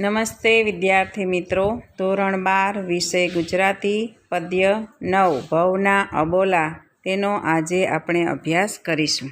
નમસ્તે વિદ્યાર્થી મિત્રો, ધોરણ 12 વિષય ગુજરાતી પદ્ય 9 ભવના અબોલા તેનો આજે આપણે અભ્યાસ કરીશું.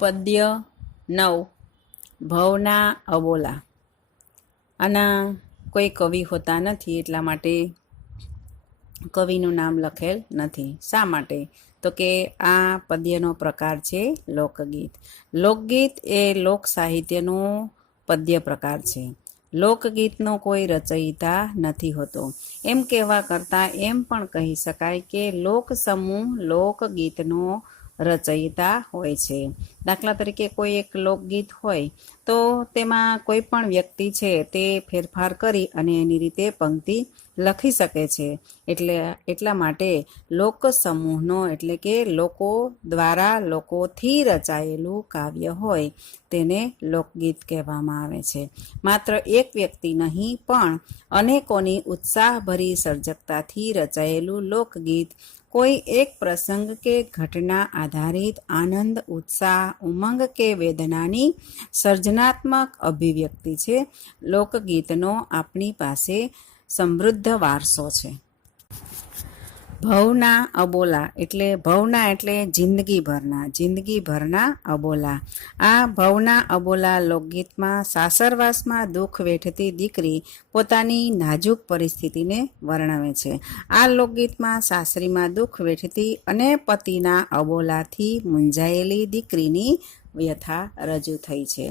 પદ્ય 9 ભવના અબોલા. આના કોઈ કવિ હોતા નથી, એટલા માટે કવિનું નામ લખેલ નથી. શા માટે? તો કે આ પદ્યનો પ્રકાર છે લોકગીત. લોકગીત એ લોક સાહિત્યનો પદ્ય પ્રકાર છે. લોકગીતનો કોઈ રચયિતા નથી હોતો. એમ કહેવા કરતાં એમ પણ કહી શકાય કે લોક સમૂહ લોકગીતનો રચયિતા હોય છે. દાખલા તરીકે કોઈ એક લોકગીત હોય તો તેમાં કોઈ પણ વ્યક્તિ છે તે ફેરફાર કરી અને એની રીતે પંક્તિ લખી શકે છે. એટલા માટે લોક સમૂહનો એટલે કે લોકો દ્વારા લોકોથી રચાયેલું કાવ્ય હોય તેને લોકગીત કહેવામાં આવે છે. માત્ર એક વ્યક્તિ નહીં પણ અનેકોની ઉત્સાહભરી સર્જકતાથી રચાયેલું લોકગીત કોઈ એક પ્રસંગ કે ઘટના આધારિત આનંદ, ઉત્સાહ, ઉમંગ કે વેદનાની સર્જનાત્મક અભિવ્યક્તિ છે. લોકગીતનો આપણી પાસે સમૃદ્ધ વારસો છે. ભવના અબોલા એટલે ભવના એટલે જિંદગીભરના અબોલા. આ ભવના અબોલા લોકગીતમાં સાસરવાસમાં દુઃખ વેઠતી દીકરી પોતાની નાજુક પરિસ્થિતિને વર્ણવે છે. આ લોકગીતમાં સાસરીમાં દુઃખ વેઠતી અને પતિના અબોલાથી મૂંઝાયેલી દીકરીની વ્યથા રજૂ થઈ છે.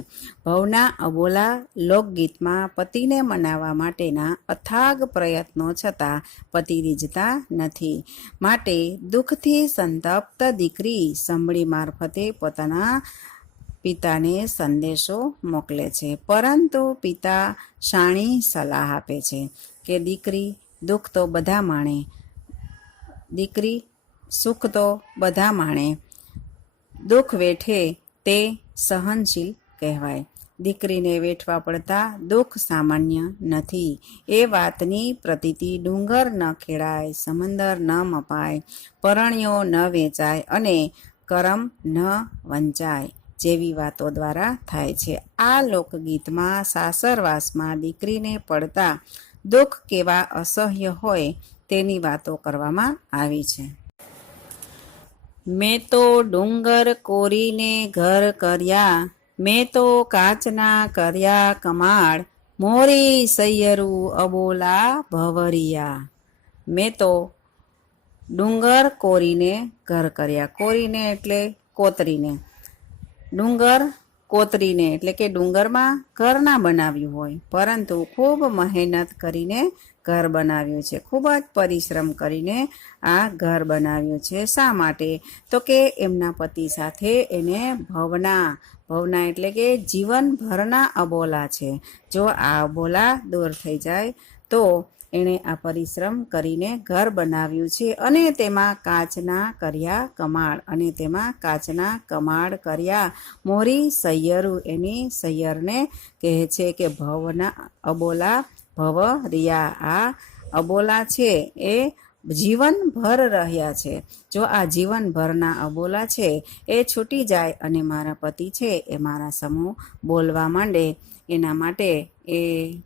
ભવના અબોલા લોકગીતમાં પતિને મનાવવા માટેના અથાગ પ્રયત્નો છતાં પતિ રીઝતા નથી. માટે દુઃખથી સંતપ્ત દીકરી સંભળી મારફતે પોતાના પિતાને સંદેશો મોકલે છે. પરંતુ પિતા શાણી સલાહ આપે છે કે દીકરી દુઃખ તો બધા માણે, દીકરી સુખ તો બધા માણે, દુઃખ વેઠે તે સહનશીલ કહેવાય. દીકરીને વેઠવા પડતા દુઃખ સામાન્ય નથી. એ વાતની પ્રતીતિ ડુંગર ન ખેડાય, સમંદર ન મપાય, પરણ્યો ન વેચાય અને કરમ ન વંચાય જેવી વાતો દ્વારા થાય છે. આ લોકગીતમાં સાસરવાસમાં દીકરીને પડતા દુઃખ કેવા અસહ્ય હોય તેની વાતો કરવામાં આવી છે. મેં તો ડુંગર કોરીને ઘર કર્યા, મેં તો કાચના કર્યા કમાડ, મોરી સૈયરું અબોલા ભવરિયા. મેં તો ડુંગર કોરીને ઘર કર્યા. કોરીને એટલે કોતરીને, ડુંગર કોતરીને એટલે કે ડુંગરમાં ઘર ના બનાવ્યું હોય, પરંતુ ખૂબ મહેનત કરીને ઘર બનાવ્યું છે. ખૂબ જ પરિશ્રમ કરીને આ ઘર બનાવ્યું છે. શા માટે? તો કે એમના પતિ સાથે એને ભવના એટલે કે જીવનભરના અબોલા છે. જો આ અબોલા દૂર થઈ જાય તો એણે આ પરિશ્રમ કરીને ઘર બનાવ્યું છે અને તેમાં કાચના કર્યા કમાડ, અને તેમાં કાચના કમાડ કર્યા મોરી સૈયરું, એની સૈયરને કહે છે કે ભવના અબોલા ભવ રિયા. આ અબોલા છે એ જીવનભર રહ્યા છે. જો આ જીવનભરના અબોલા છે એ છૂટી જાય અને મારા પતિ છે એ મારા સમૂહ બોલવા માંડે, એના માટે એ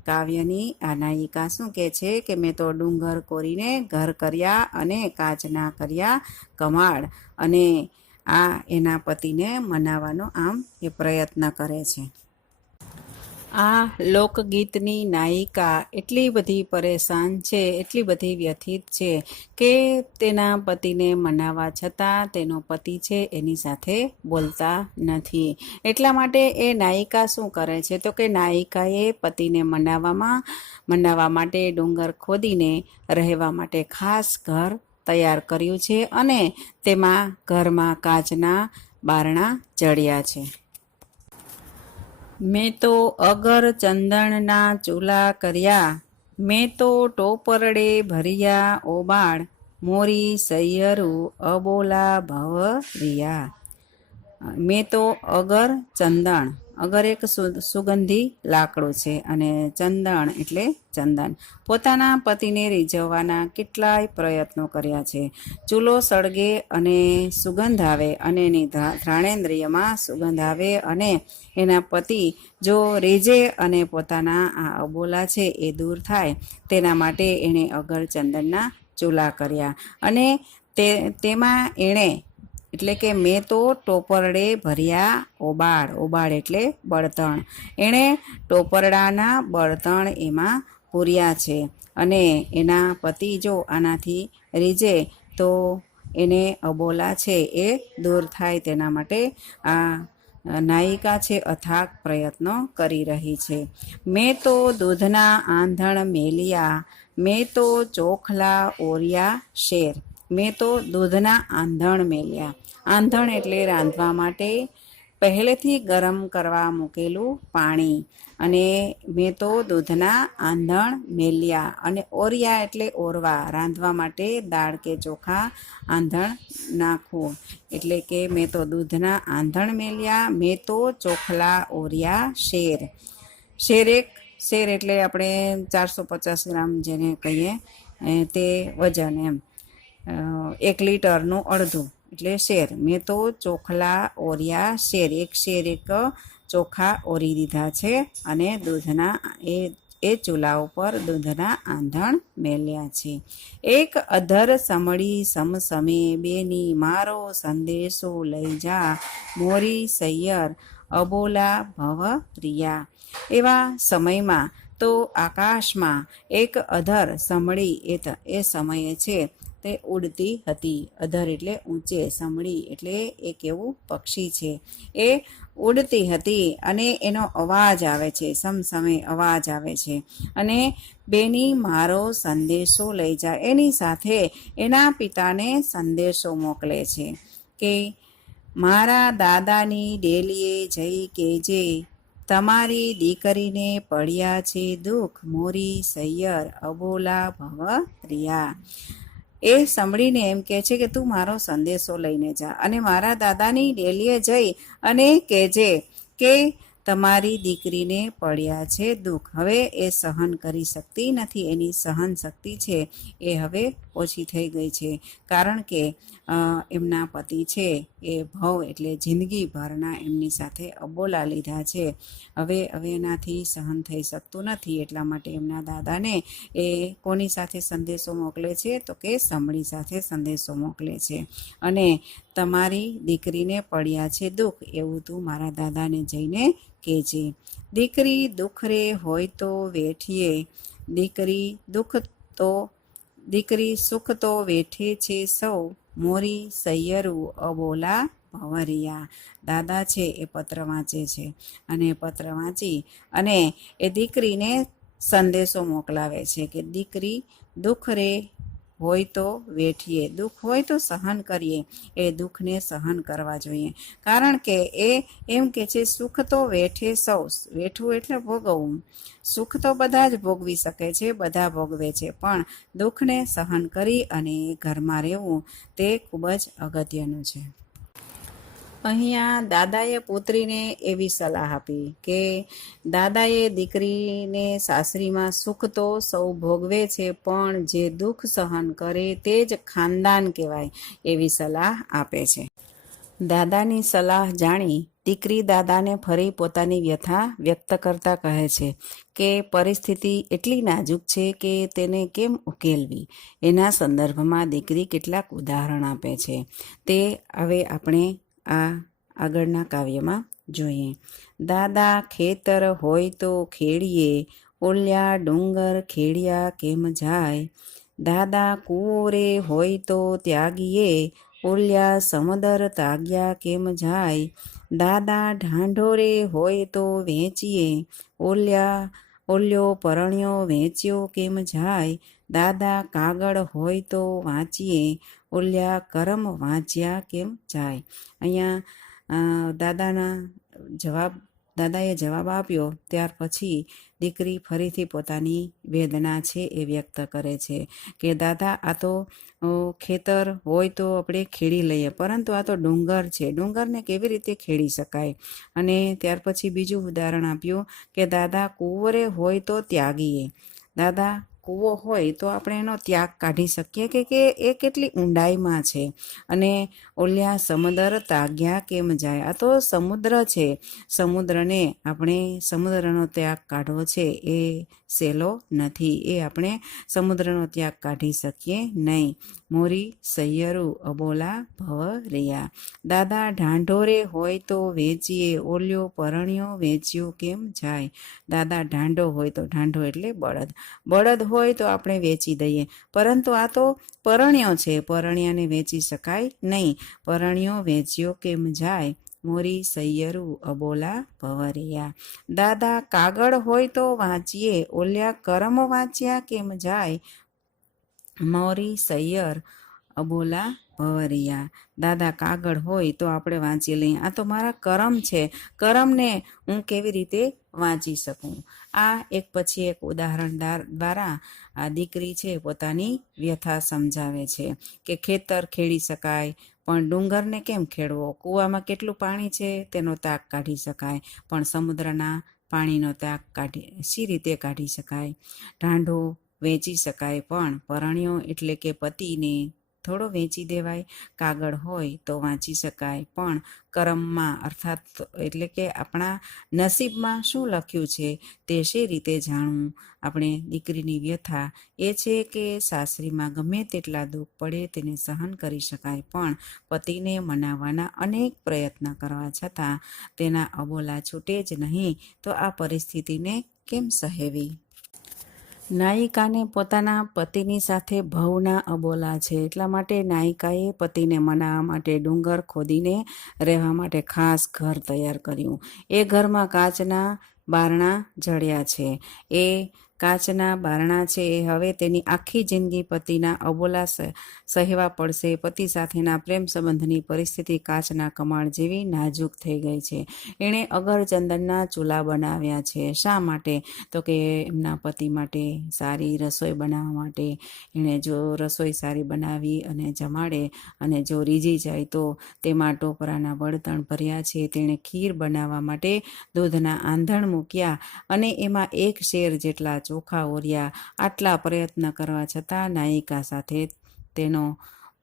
કાવ્યની આ નાયિકા શું કહે છે કે મેં તો ડુંગર કોરીને ઘર કર્યા અને કાચના કર્યા કમાડ, અને આ એના પતિને મનાવવાનો આમ એ પ્રયત્ન કરે છે. આ લોકગીતની નાયિકા એટલી બધી પરેશાન છે, એટલી બધી વ્યથિત છે કે તેના પતિને મનાવવા છતાં તેનો પતિ છે એની સાથે બોલતા નથી. એટલા માટે એ નાયિકા શું કરે છે તો કે નાયિકાએ પતિને મનાવવા માટે ડુંગર ખોદીને રહેવા માટે ખાસ ઘર તૈયાર કર્યું છે અને તેમાં ઘરમાં કાચના બારણા જડ્યા છે. મેં તો અગર ચંદનના ચૂલા કર્યા, મેં તો ટોપરડે ભર્યા ઓબાળ, મોરી સૈયરું અબોલા ભવ રિયા. મેં તો અગર ચંદન, અગર એક સુગંધી લાકડું છે અને ચંદન એટલે ચંદન. પોતાના પતિને રીઝવવાના કેટલાય પ્રયત્નો કર્યા છે. ચૂલો સળગે અને સુગંધ આવે અને એની ઘ્રાણેન્દ્રિયમાં સુગંધ આવે અને એના પતિ જો રીઝે અને પોતાના આ અબોલા છે એ દૂર થાય તેના માટે એણે અગર ચંદનના ચૂલા કર્યા અને તેમાં એણે એટલે કે મેં તો ટોપરડે ભર્યા ઓબાળ. ઓબાળ એટલે બળતણ. એણે ટોપરડાના બળતણ એમાં પૂર્યા છે અને એના પતિ જો આનાથી રીઝે તો એને અબોલા છે એ દૂર થાય તેના માટે આ નાયિકા છે અથાગ પ્રયત્નો કરી રહી છે. મેં તો દૂધના આંધણ મેલિયા, મેં તો ચોખલા ઓરિયા શેર. મેં તો દૂધના આંધણ મેલ્યા. આંધણ એટલે રાંધવા માટે પહેલેથી ગરમ કરવા મૂકેલું પાણી. અને મેં તો દૂધના આંધણ મેલ્યા અને ઓરિયા એટલે ઓરવા, રાંધવા માટે દાળ કે ચોખા આંધણ નાખવું. એટલે કે મેં તો દૂધના આંધણ મેલ્યા, મેં તો ચોખલા ઓરિયા શેર. શેર એટલે આપણે 450 ગ્રામ જેને કહીએ તે વજન એમ, 1 લીટરનું અડધું એટલે શેર. મેં તો ચોખલા ઓરિયા શેર. એક શેર એક ચોખા ઓરી દીધા છે અને દૂધના એ ચૂલા ઉપર દૂધના આંધણ મેલ્યા છે. એક અધર સમળી સમસમે, બેની મારો સંદેશો લઈ જા, મોરી સૈયર અબોલા ભવ રિયા. એવા સમયમાં તો આકાશમાં એક અધર સમળી એ સમયે છે તે ઉડતી હતી. અધર એટલે ઊંચે, સમળી એટલે એક એવું પક્ષી છે એ ઉડતી હતી અને એનો અવાજ આવે છે, સમસમે અવાજ આવે છે. અને બેની મારો સંદેશો લઈ જા, એની સાથે એના પિતાને સંદેશો મોકલે છે કે મારા દાદાની ડેલીએ જઈ કહેજે, તમારી દીકરીને પડ્યા છે દુઃખ, મોરી સૈયર અબોલા ભવ રિયા. એ સાંભળીને એમ કહે છે કે તું મારો સંદેશો લઈને જા અને મારા દાદાની ડેલીએ જઈ અને કહેજે કે તમારી દીકરીને પડ્યા છે દુઃખ. હવે એ સહન કરી શકતી નથી, એની સહન શક્તિ છે એ હવે ઓછી થઈ ગઈ છે. કારણ કે એમના પતિ છે એ ભવ એટલે જિંદગીભરના એમની સાથે અબોલા લીધા છે. હવે એનાથી સહન થઈ શકતું નથી. એટલા માટે એમના દાદાને એ કોની સાથે સંદેશો મોકલે છે તો કે સમળી સાથે સંદેશો મોકલે છે અને તમારી દીકરીને પડ્યા છે દુઃખ એવું તું મારા દાદાને જઈને કહેજે. દીકરી દુઃખ રે હોય તો વેઠીએ, દીકરી સુખ તો વેઠે છે સૌ, મોરી સૈયરું અબોલા ભવરિયા. દાદા છે એ પત્ર વાંચે છે અને પત્ર વાંચી અને એ દીકરીને સંદેશો મોકલાવે છે કે દીકરી દુઃખ રે હોય તો વેઠીએ, દુઃખ હોય તો સહન કરીએ. એ દુઃખને સહન કરવા જોઈએ. કારણ કે એ એમ કે છે સુખ તો વેઠે સૌ. વેઠવું એટલે ભોગવવું. સુખ તો બધા જ ભોગવી શકે છે, બધા ભોગવે છે, પણ દુઃખને સહન કરી અને ઘરમાં રહેવું તે ખૂબ જ અગત્યનું છે. અહીંયા દાદાએ પુત્રીને એવી સલાહ આપી કે દાદાએ દીકરીને સાસરીમાં સુખ તો સૌ ભોગવે છે, પણ જે દુઃખ સહન કરે તે જ ખાનદાન કહેવાય, એવી સલાહ આપે છે. દાદાની સલાહ જાણી દીકરી દાદાને ફરી પોતાની વ્યથા વ્યક્ત કરતા કહે છે કે પરિસ્થિતિ એટલી નાજુક છે કે તેને કેમ ઉકેલવી. એના સંદર્ભમાં દીકરી કેટલાક ઉદાહરણ આપે છે. તે હવે આપણે આ આગળના કાવ્યમાં જોઈએ. દાદા ખેતર હોય તો ખેડીએ, ઓલ્યા ડુંગર ખેડિયા કેમ જાય. દાદા કૂવો રે હોય તો ત્યાગીએ, ઓલ્યા સમદર તાગ્યા કેમ જાય. દાદા ઢાંઢોરે હોય તો વેચીએ, ઓલ્યો પરણ્યો વેચ્યો કેમ જાય. દાદા કાગળ હોય તો વાંચીએ, ઓલ્યા કરમ વાંચ્યા કેમ જાય. અહીંયા દાદાના જવાબ દાદાએ જવાબ આપ્યો ત્યાર પછી દીકરી ફરીથી પોતાની વેદના છે એ વ્યક્ત કરે છે કે દાદા આ તો ખેતર હોય તો આપણે ખેડી લઈએ, પરંતુ આ તો ડુંગર છે, ડુંગરને કેવી રીતે ખેડી શકાય? અને ત્યાર પછી બીજું ઉદાહરણ આપ્યું કે દાદા કુંવરે હોય તો ત્યાગીએ. દાદા કૂવો હોય તો આપણે એનો ત્યાગ કાઢી શકીએ કે એ કેટલી ઊંડાઈમાં છે. અને ઓલ્યા સમુદ્ર તાગ્યા કેમ જાય? આ તો સમુદ્ર છે, સમુદ્રને આપણે સમુદ્રનો ત્યાગ કાઢવો છે એ સહેલો નથી, એ આપણે સમુદ્રનો ત્યાગ કાઢી શકીએ નહીં. મોરી સૈયરું અબોલા ભવરિયા. દાદા ઢાંઢોરે હોય તો વેચીએ, ઓલ્યો પરણ્યો વેચ્યો કેમ જાય? દાદા ઢાંઢો હોય તો, ઢાંઢો એટલે બળદ, બળદ હોય તો આપણે વેચી દઈએ, પરંતુ આ તો પરણ્યો છે, પરણ્યાને વેચી શકાય નહીં. પરણ્યો વેચ્યો કેમ જાય? મોરી સૈયરું અબોલા ભવરિયા. દાદા કાગળ હોય તો વાંચીએ, ઓલ્યા કરમ વાંચ્યા કેમ જાય? મોરી સૈયર અબોલા ભવરિયા. દાદા કાગળ હોય તો આપણે વાંચી લઈએ, આ તો મારા કરમ છે, કરમને હું કેવી રીતે વાંચી શકું? આ એક પછી એક ઉદાહરણ દ્વારા આ દીકરી છે પોતાની વ્યથા સમજાવે છે કે ખેતર ખેડી શકાય, પણ ડુંગરને કેમ ખેડવો? કૂવામાં કેટલું પાણી છે તેનો તાક કાઢી શકાય, પણ સમુદ્રના પાણીનો તાક શી રીતે કાઢી શકાય? ઢાંઢો વેચી શકાય, પણ પરણ્યો એટલે કે પતિને થોડો વેચી દેવાય. કાગળ હોય તો વાંચી શકાય, પણ કરમમાં અર્થાત એટલે કે આપણા નસીબમાં શું લખ્યું છે તે શી રીતે જાણવું? આપણે દીકરીની વ્યથા એ છે કે સાસરીમાં ગમે તેટલા દુઃખ પડે તેને સહન કરી શકાય, પણ પતિને મનાવવાના અનેક પ્રયત્ન કરવા છતાં તેના અબોલા છૂટે જ નહીં, તો આ પરિસ્થિતિને કેમ સહેવી? નાયિકાને પોતાના પતિની સાથે ભવના અબોલા છે, એટલા માટે નાયિકાએ પતિને મનાવવા માટે ડુંગર ખોદીને રહેવા માટે ખાસ ઘર તૈયાર કર્યું. એ ઘરમાં કાચના બારણા જડ્યા છે. એ કાચના બારણા છે એ હવે તેની આખી જિંદગી પતિના અબોલા સહેવા પડશે. પતિ સાથેના પ્રેમ સંબંધની પરિસ્થિતિ કાચના કમાળ જેવી નાજુક થઈ ગઈ છે. એણે અગરચંદનના ચૂલા બનાવ્યા છે. શા માટે? તો કે એમના પતિ માટે સારી રસોઈ બનાવવા માટે. એણે જો રસોઈ સારી બનાવી અને જમાડે અને જો રીઝી જાય તો તેમાં ટોપરાના બળતણ ભર્યા છે. તેણે ખીર બનાવવા માટે દૂધના આંધણ મૂક્યા અને એમાં 1 શેર જેટલા ચોખા ઓર્યા. આટલા પ્રયત્ન કરવા છતાં નાયિકા સાથે તેનો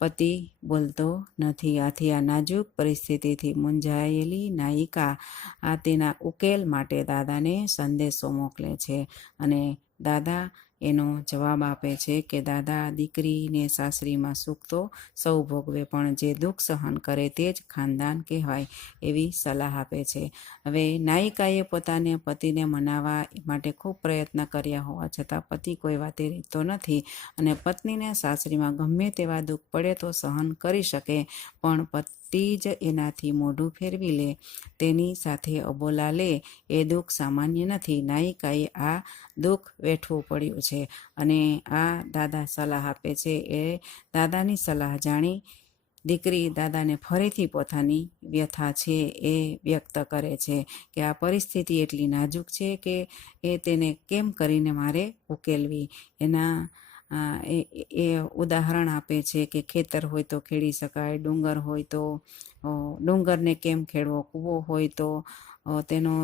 પતિ બોલતો નથી. આથી આ નાજુક પરિસ્થિતિથી મૂંઝાયેલી નાયિકા આ તેના ઉકેલ માટે દાદાને સંદેશો મોકલે છે અને દાદા એનો જવાબ આપે છે કે દાદા દીકરીને સાસરીમાં સુખ તો સૌ ભોગવે, પણ જે દુઃખ સહન કરે તે જ ખાનદાન કહેવાય, એવી સલાહ આપે છે. હવે નાયિકાએ પોતાને પતિને મનાવવા માટે ખૂબ પ્રયત્ન કર્યા હોવા છતાં પતિ કોઈ વાતે રહેતો નથી અને પત્નીને સાસરીમાં ગમે તેવા દુઃખ પડે તો સહન કરી શકે, પણ પતિ જ એનાથી મોઢું ફેરવી લે, તેની સાથે અબોલા લે એ દુઃખ સામાન્ય નથી. નાયિકાએ આ દુઃખ વેઠવું પડ્યું છે અને આ દાદા સલાહ આપે છે. એ દાદાની સલાહ જાણી દીકરી દાદાને ફરીથી પોતાની વ્યથા છે એ વ્યક્ત કરે છે કે આ પરિસ્થિતિ એટલી નાજુક છે કે તેને કેમ કરીને મારે ઉકેલવી. એના એ ઉદાહરણ આપે છે કે ખેતર હોય તો ખેડી શકાય, ડુંગર હોય તો ડુંગરને કેમ ખેડવો, કૂવો હોય તો તેનો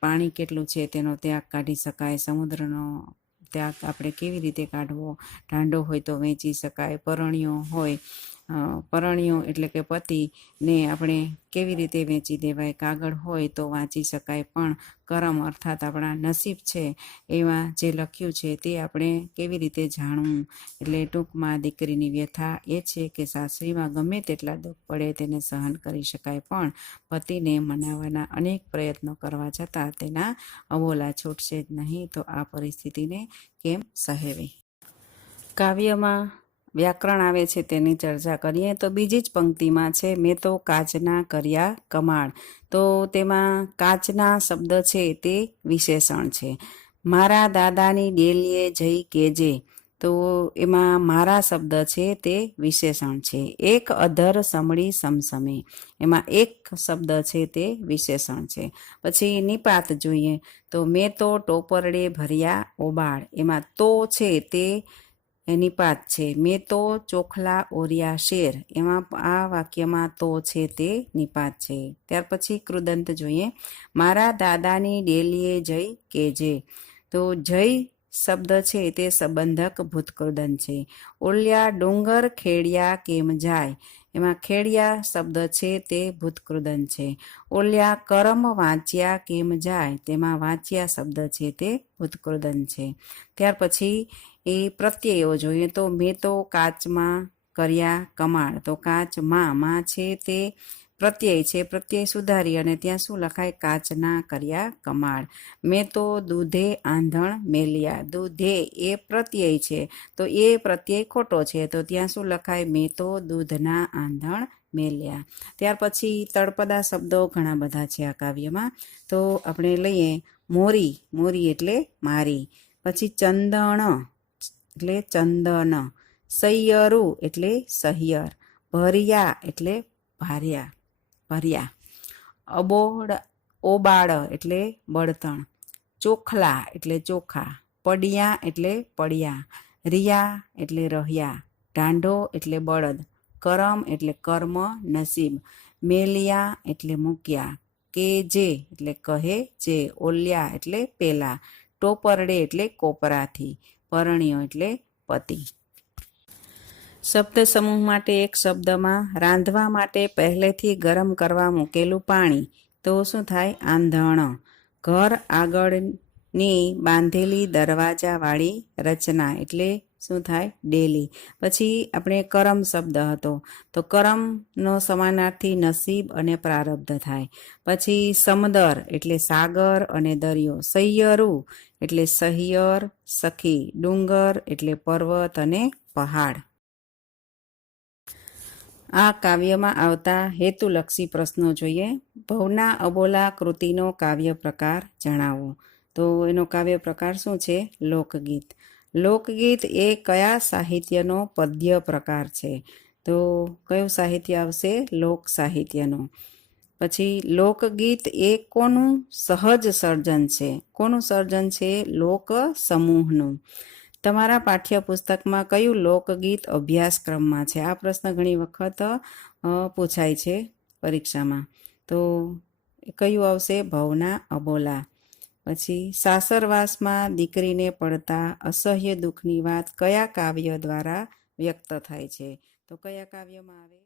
પાણી કેટલું છે તેનો ત્યાગ કાઢી શકાય, સમુદ્રનો ત્યાગ આપણે કેવી રીતે કાઢવો, ઢાંઢો હોય તો વેચી શકાય, પરણ્યો એટલે કે પતિને આપણે કેવી રીતે વેચી દેવાય, કાગળ હોય તો વાંચી શકાય, પણ કરમ અર્થાત આપણા નસીબ છે એમાં જે લખ્યું છે તે આપણે કેવી રીતે જાણવું? એટલે ટૂંકમાં દીકરીની વ્યથા એ છે કે સાસરીમાં ગમે તેટલા દુઃખ પડે તેને સહન કરી શકાય, પણ પતિને મનાવવાના અનેક પ્રયત્નો કરવા છતાં તેના અબોલા છૂટશે જ નહીં, તો આ પરિસ્થિતિને કેમ સહેવી? કાવ્યમાં વ્યાકરણ આવે છે તેની ચર્ચા કરીએ તો બીજી જ પંક્તિમાં છે મેં તો કાચના કર્યા કમાળ. તો તેમાં કાચના શબ્દ છે તે વિશેષણ છે. મારા દાદાની ડેલીએ જઈ કેજે, તો એમાં મારા શબ્દ છે તે વિશેષણ છે. એક અધર સમળી સમસમે, એમાં એક શબ્દ છે તે વિશેષણ છે. પછી નિપાત જોઈએ તો મેં તો ટોપરડે ભર્યા ઓબાળ, એમાં તો છે તે નિપાત છે. મેં તો ચોખલા ઓર્યા શેર, એમાં આ વાક્યમાં તો છે તે નિપાત છે. ત્યાર પછી કૃદંત જોઈએ, મારા દાદાની ડેલીએ જઈ કેજે, તો જય શબ્દ છે તે સંબંધક ભૂતકૃદંત છે. ઓલિયા ડુંગર ખેડિયા કેમ જાય, એમાં ખેડિયા શબ્દ છે તે ભૂતકૃદંત છે. ઓલિયા કરમ વાંચ્યા કેમ જાય, તેમાં વાંચ્યા શબ્દ છે તે ભૂતકૃદંત છે. ત્યાર પછી એ પ્રત્યયો જોઈએ તો મેં તો કાચમાં કર્યા કમાળ, તો કાચમાં છે તે પ્રત્યય છે, પ્રત્યય સુધારી અને ત્યાં શું લખાય, કાચના કર્યા કમાળ. મેં તો દૂધે આંધણ મેલ્યા, દૂધે એ પ્રત્યય છે તો એ પ્રત્યય ખોટો છે, તો ત્યાં શું લખાય, મેં તો દૂધના આંધણ મેલ્યા. ત્યાર પછી તળપદા શબ્દો ઘણા બધા છે આ કાવ્યમાં, તો આપણે લઈએ મોરી, મોરી એટલે મારી. પછી ચંદણ એટલે ચંદન, સૈયરું એટલે સહિયર, ભર્યા એટલે ભાર્યા ભર્યા, ઓબાળ એટલે બળતણ, ચોખલા એટલે ચોખા, પડ્યા એટલે પડ્યા, રિયા એટલે રહ્યા, ઢાંઢો એટલે બળદ, કરમ એટલે કર્મ નસીબ, મેલિયા એટલે મૂક્યા, કે જે એટલે કહે જે, ઓલ્યા એટલે પેલા, ટોપરડે એટલે કોપરાથી, પરણ્યો એટલે પતિ. શબ્દ સમૂહ માટે એક શબ્દમાં રાંધવા માટે પહેલેથી ગરમ કરવા મૂકેલું પાણી, તો શું થાય, આંધણ. ઘર આગળની બાંધેલી દરવાજાવાળી રચના એટલે શું થાય, ડેલી. પછી આપણે કરમ શબ્દ હતો, તો કરમનો સમાનાર્થી નસીબ અને પ્રારબ્ધ થાય. પછી સમદર એટલે સાગર અને દરિયો, સહિયરું એટલે સહિયર સખી, ડુંગર એટલે પર્વત અને પહાડ. આ કાવ્યમાં આવતા હેતુલક્ષી પ્રશ્નો જોઈએ. ભવના અબોલા કૃતિનો કાવ્ય પ્રકાર જણાવો, તો એનો કાવ્ય પ્રકાર શું છે, લોકગીત. લોકગીત એ કયા સાહિત્યનો પદ્ય પ્રકાર છે, તો કયું સાહિત્ય આવશે, લોક સાહિત્યનો. પછી લોકગીત એ કોનું સહજ સર્જન છે, કોનું સર્જન છે, લોક સમૂહનું. તમારા પાઠ્યપુસ્તકમાં કયું લોકગીત અભ્યાસક્રમમાં છે, આ પ્રશ્ન ઘણી વખત પૂછાય છે પરીક્ષામાં, તો કયું આવશે, ભવના અબોલા. પછી સાસરવાસમાં દીકરીને પડતા અસહ્ય દુઃખની વાત કયા કાવ્ય દ્વારા વ્યક્ત થાય છે, તો કયા કાવ્યમાં આવે,